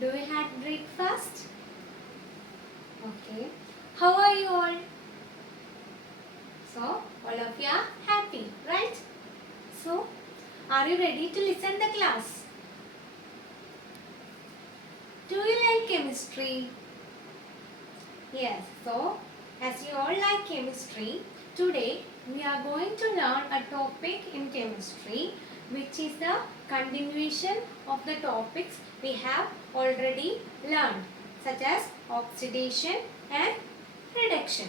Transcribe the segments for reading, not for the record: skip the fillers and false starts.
Do you had breakfast? Okay. How are you all? So, all of you are happy, right? So, are you ready to listen the class? Do you like chemistry? Yes. So, as you all like chemistry, today we are going to learn a topic in chemistry which is the continuation of the topics we have already learned, such as oxidation and reduction.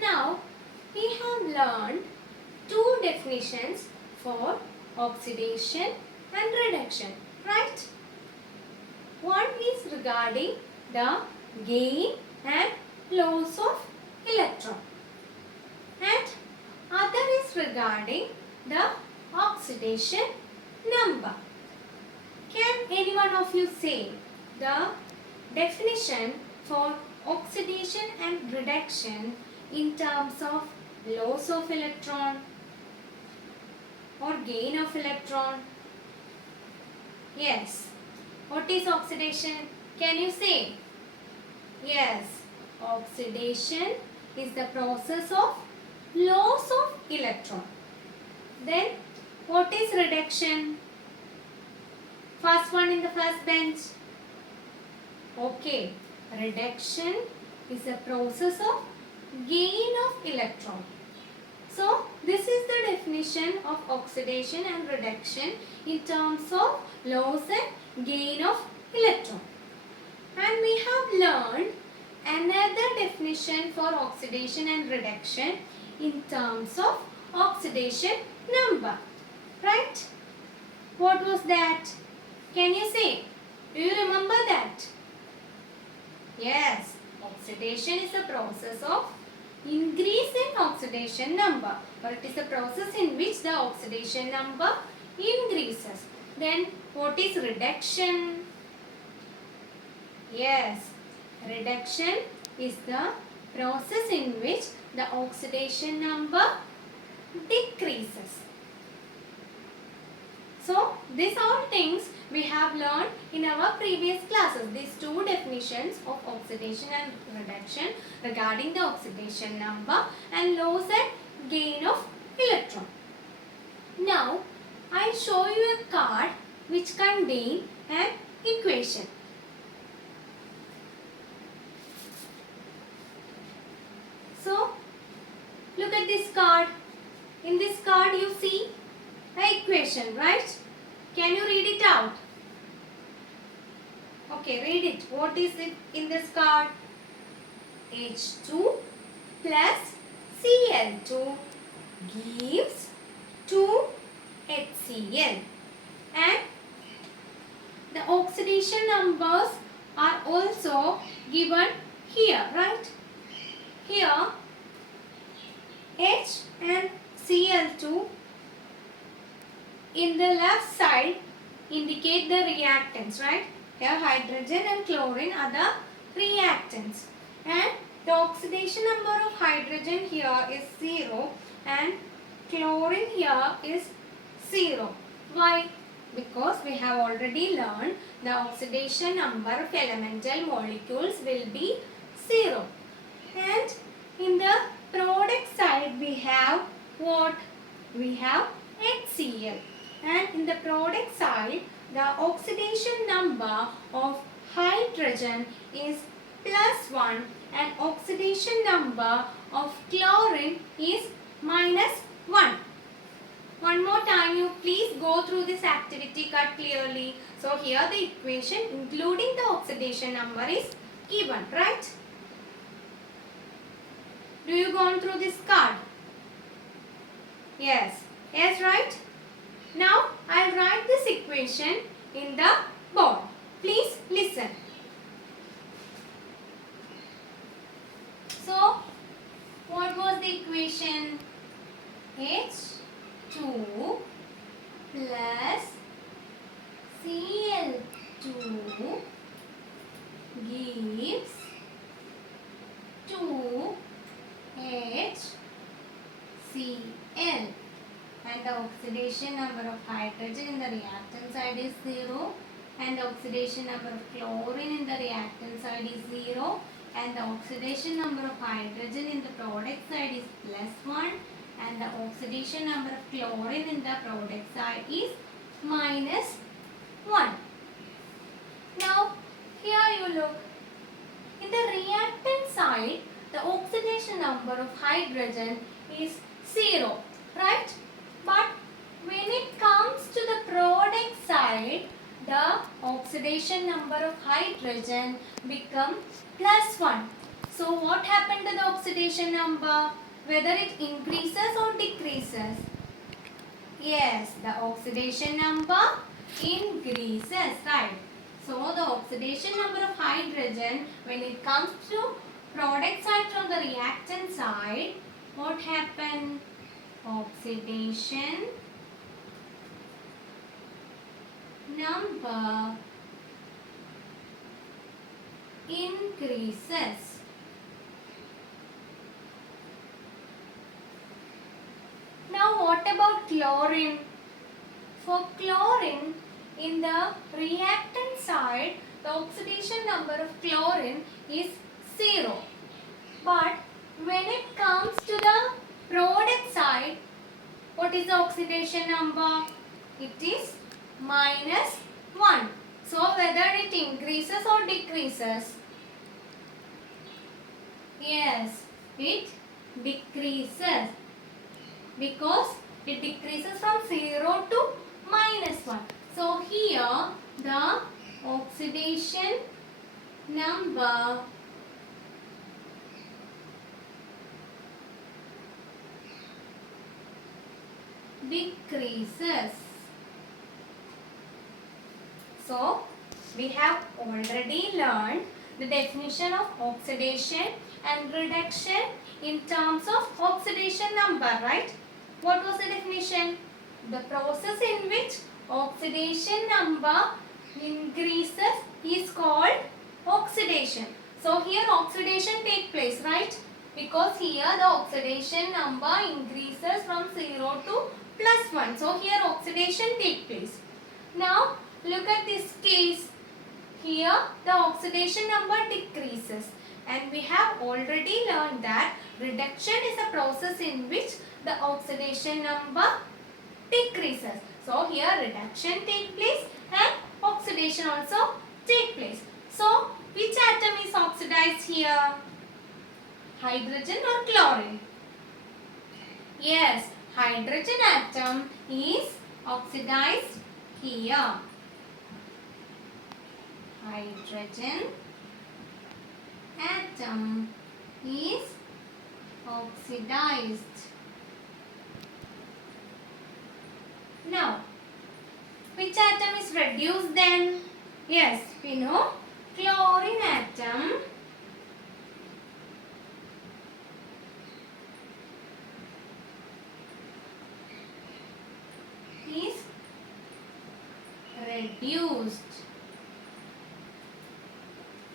Now, we have learned two definitions for oxidation and reduction, right? One is regarding the gain and loss of electron, and other is regarding the oxidation number. Can any one of you say the definition for oxidation and reduction in terms of loss of electron or gain of electron? Yes. What is oxidation? Can you say? Yes. Oxidation is the process of loss of electron. Then what is reduction? First one in the first bench. Okay. Reduction is the process of gain of electron. So, this is the definition of oxidation and reduction in terms of loss and gain of electron. And we have learned another definition for oxidation and reduction in terms of oxidation number. Right? What was that? Can you say? Do you remember that? Yes. Oxidation is a process of increase in oxidation number, or it is a process in which the oxidation number increases. Then what is reduction? Yes, reduction is the process in which the oxidation number decreases. So, these all things we have learned in our previous classes. These two definitions of oxidation and reduction regarding the oxidation number and loss and gain of electron. Now, I show you a card which contains an equation. So, look at this card. In this card you see the equation, right? Can you read it out? Okay, read it. What is it in this card? H2 plus Cl2 gives 2HCl, and the oxidation numbers are also given here, right? Here H and Cl2 in the left side indicate the reactants, right? Here hydrogen and chlorine are the reactants, and the oxidation number of hydrogen here is 0 and chlorine here is 0. Why? Because we have already learned the oxidation number of elemental molecules will be 0. And in the product side we have what? We have HCl. And in the product side the oxidation number of hydrogen is +1 and oxidation number of chlorine is -1. One more time, you please go through this activity card clearly. So here the equation including the oxidation number is given, right? Do you go through this card? Yes. Yes, right? Now I will write this equation in the board. Please listen. So, what was the equation? H2 plus Cl2 gives 2HCl, and the oxidation number of hydrogen in the reactant side is 0 and the oxidation number of chlorine in the reactant side is 0, and the oxidation number of hydrogen in the product side is +1, and the oxidation number of chlorine in the product side is -1. Now here you look, in the reactant side the oxidation number of hydrogen is 0, right? But when it comes to the product side, the oxidation number of hydrogen become +1. So what happened to the oxidation number? Whether it increases or decreases? Yes, the oxidation number increases, right? So the oxidation number of hydrogen, when it comes to product side from the reactant side, what happened? Oxidation number increases. Now what about chlorine? For chlorine, in the reactant side, the oxidation number of chlorine is 0. But when it comes to the product side, what is the oxidation number? It is -1. So whether it increases or decreases? Yes, it decreases, because it decreases from 0 to -1. So here the oxidation number decreases. So we have already learned the definition of oxidation and reduction in terms of oxidation number, right? What was the definition? The process in which oxidation number increases is called oxidation. So here oxidation takes place, right? Because here the oxidation number increases from 0 to +1. So here oxidation takes place. Now look at this case. Here the oxidation number decreases, and we have already learned that reduction is a process in which the oxidation number decreases. So here reduction takes place and oxidation also takes place. So which atom is oxidized here? Hydrogen or chlorine? Yes, hydrogen atom is oxidized here. Hydrogen atom is oxidized. Now, which atom is reduced then? Yes, we know chlorine atom is reduced.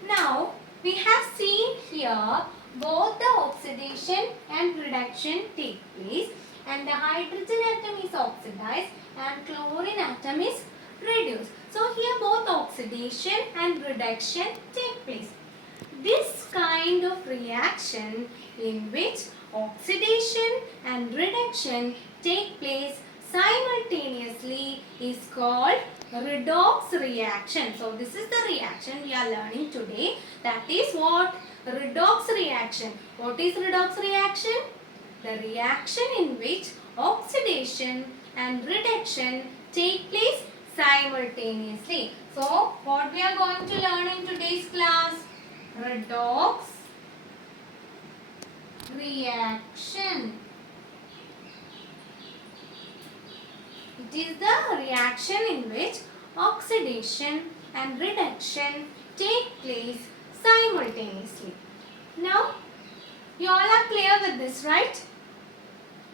Now, we have seen here both the oxidation and reduction take place, and the hydrogen atom is oxidized and chlorine atom is reduced. So here both oxidation and reduction take place. This kind of reaction in which oxidation and reduction take place simultaneously is called redox reaction. So this is the reaction we are learning today. That is what? Redox reaction. What is redox reaction? The reaction in which oxidation and reduction take place simultaneously. So what we are going to learn in today's class? Redox reaction. It is the reaction in which oxidation and reduction take place simultaneously. Now, you all are clear with this, right?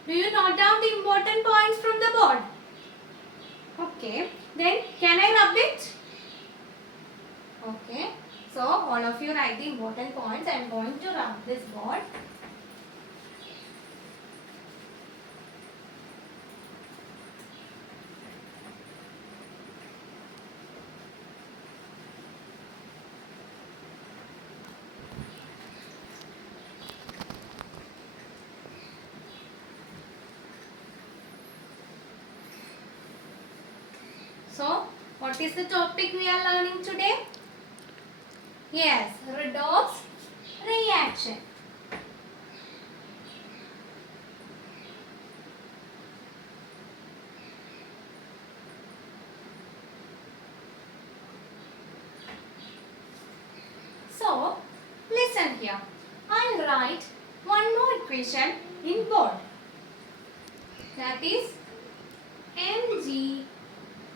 Do you note down the important points from the board? Okay, then can I rub it? Okay, so all of you write the important points. I am going to rub this board. So, what is the topic we are learning today? Yes, redox reaction. So, listen here. I'll write one more equation in board. That is Mg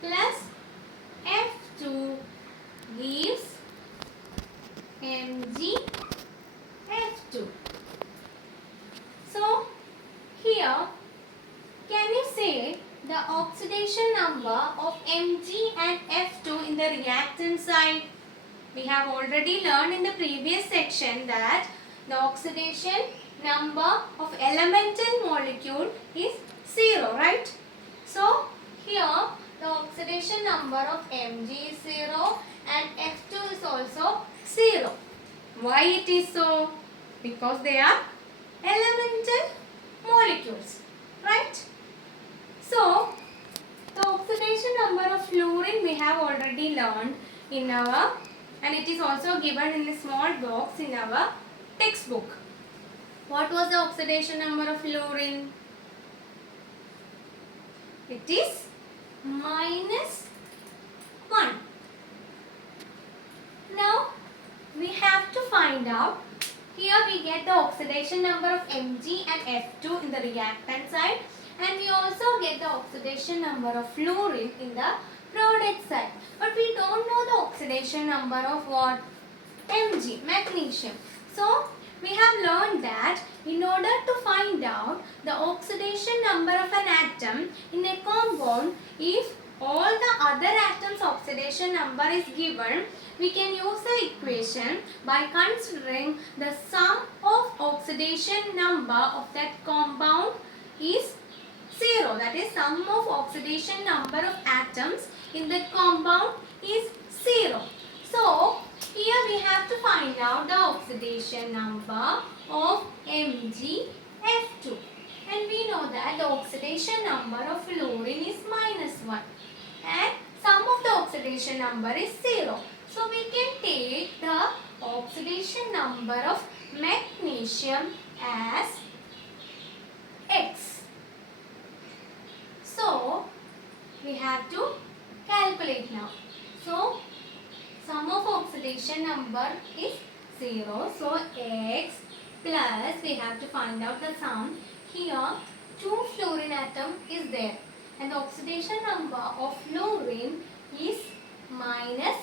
plus F2 gives MgF2. So, here, can you say the oxidation number of Mg and F2 in the reactant side? We have already learned in the previous section that the oxidation number of elemental molecule is 0, right? So, here the oxidation number of Mg is 0 and F2 is also 0. Why it is so? Because they are elemental molecules, right? So, the oxidation number of fluorine we have already learned in our, and it is also given in a small box in our textbook. What was the oxidation number of fluorine? It is minus 1. Now, we have to find out. Here we get the oxidation number of Mg and F2 in the reactant side, and we also get the oxidation number of fluorine in the product side. But we don't know the oxidation number of what? Mg, magnesium. So, we have learned that in order to find out the oxidation number of an atom in a compound, if all the other atoms' oxidation number is given, we can use the equation by considering the sum of oxidation number of that compound is 0. That is, sum of oxidation number of atoms in that compound is 0. So, here we have to find out the oxidation number of MgF2. And we know that the oxidation number of fluorine is minus 1. And sum of the oxidation number is 0. So, we can take the oxidation number of magnesium as X. So, we have to calculate now. So, sum of oxidation number is 0. So, X plus, we have to find out the sum. Here, 2 fluorine atom is there. And the oxidation number of fluorine is minus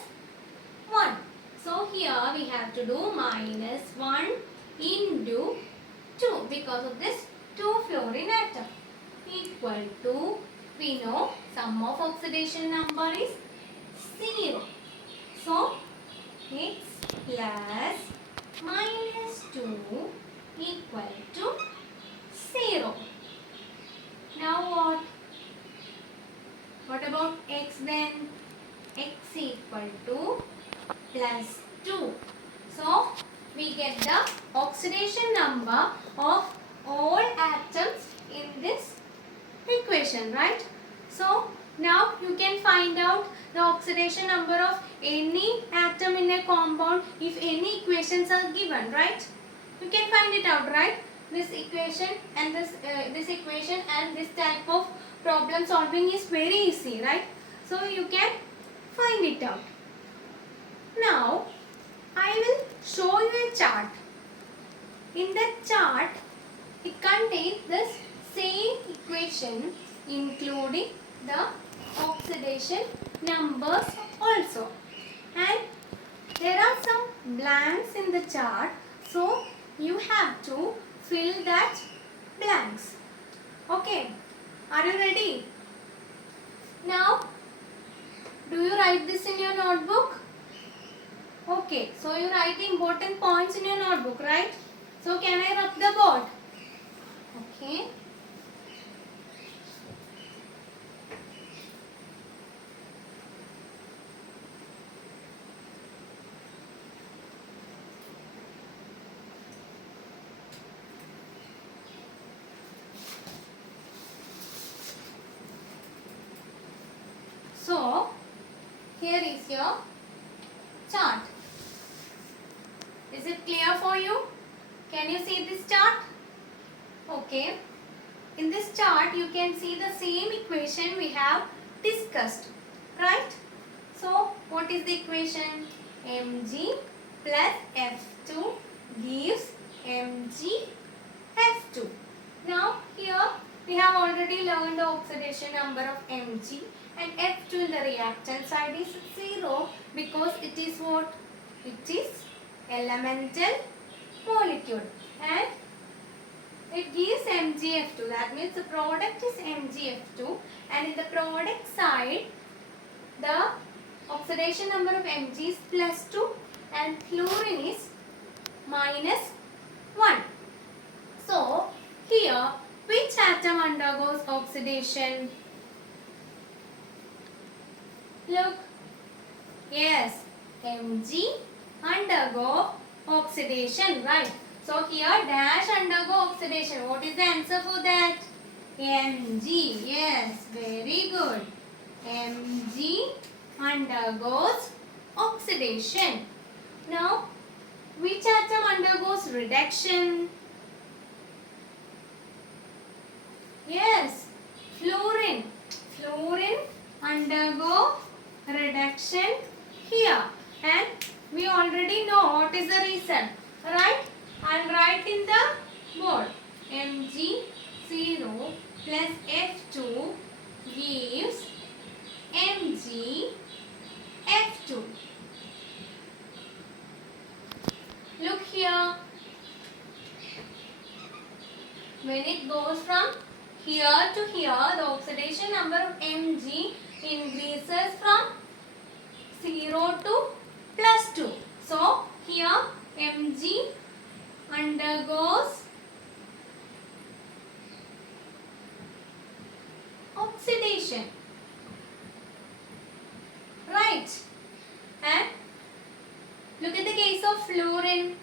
1. So, here we have to do minus 1 into 2 because of this 2 fluorine atom equal to, we know sum of oxidation number is 0. So, X plus minus 2 equal to 0. Now what? What about X then? X equal to plus 2. So, we get the oxidation number of all atoms in this equation, right? So, now you can find out the oxidation number of any atom in a compound if any equations are given, right? You can find it out, right? This equation and this equation and this type of problem solving is very easy, right? So, you can find it out. Now, I will show you a chart. In that chart, it contains this same equation including the oxidation numbers also. And there are some blanks in the chart. So, you have to fill that blanks. Okay. Are you ready? Now, do you write this in your notebook? Okay, so you write the important points in your notebook, right? So, can I rub the board? Okay. So, Here is your chart. Is it clear for you? Can you see this chart? Okay. In this chart, you can see the same equation we have discussed, right? So, what is the equation? Mg plus F2 gives Mg F2. Now, here we have already learned the oxidation number of Mg and F2 in the reactant side is 0 because it is what? It is elemental molecule and it gives MgF2. That means the product is MgF2 and in the product side the oxidation number of Mg is +2 and fluorine is -1. So here which atom undergoes oxidation? Look. Yes, Mg undergo oxidation, right? So here dash undergo oxidation. What is the answer for that? Mg. Yes, very good. Mg undergoes oxidation. Now, which atom undergoes reduction? Yes, fluorine. Fluorine undergo reduction here. And we already know what is the reason, right? And write in the board. Mg0 plus F2 gives Mg F2. Look here. When it goes from here to here, the oxidation number of Mg increases from 0 to +2. So, here Mg undergoes oxidation. Right. And look at the case of fluorine.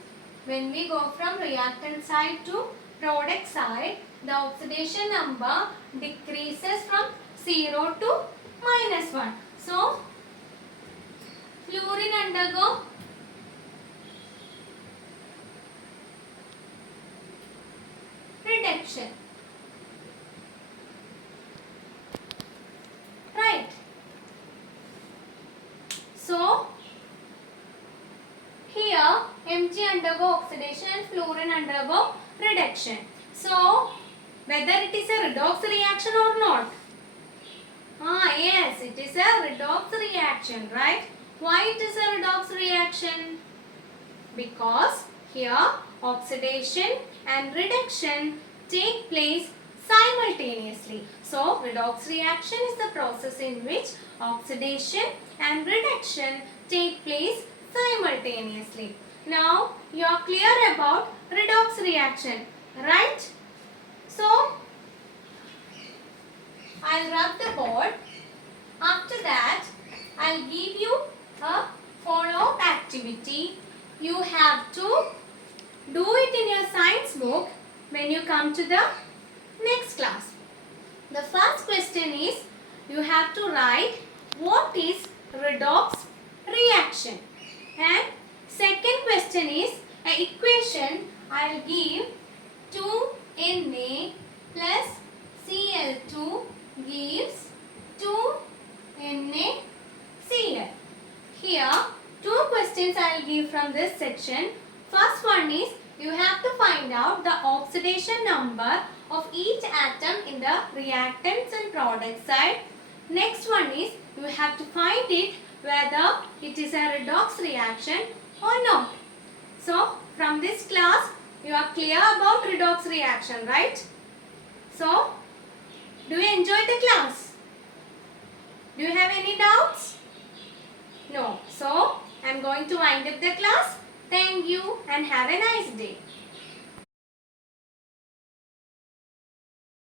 When we go from reactant side to product side, the oxidation number decreases from 0 to -1. So, fluorine undergo reduction. Right. So, here Mg undergo oxidation and fluorine undergo reduction. So, whether it is a redox reaction or not? Yes, it is a redox reaction, right? Why it is a redox reaction? Because here oxidation and reduction take place simultaneously. So, redox reaction is the process in which oxidation and reduction take place simultaneously. Now, you are clear about redox reaction, right? So, I'll rub the board. After that, I'll give you a follow-up activity. You have to do it in your science book when you come to the next class. The first question is, you have to write what is redox reaction. And second question is, an equation I'll give 2Na plus Cl2 gives 2NaCl. Here, two questions I will give from this section. First one is, you have to find out the oxidation number of each atom in the reactants and product side. Next one is, you have to find it whether it is a redox reaction or not. So, from this class, you are clear about redox reaction, right? So, do you enjoy the class? Do you have any doubts? No. So, I am going to wind up the class. Thank you and have a nice day.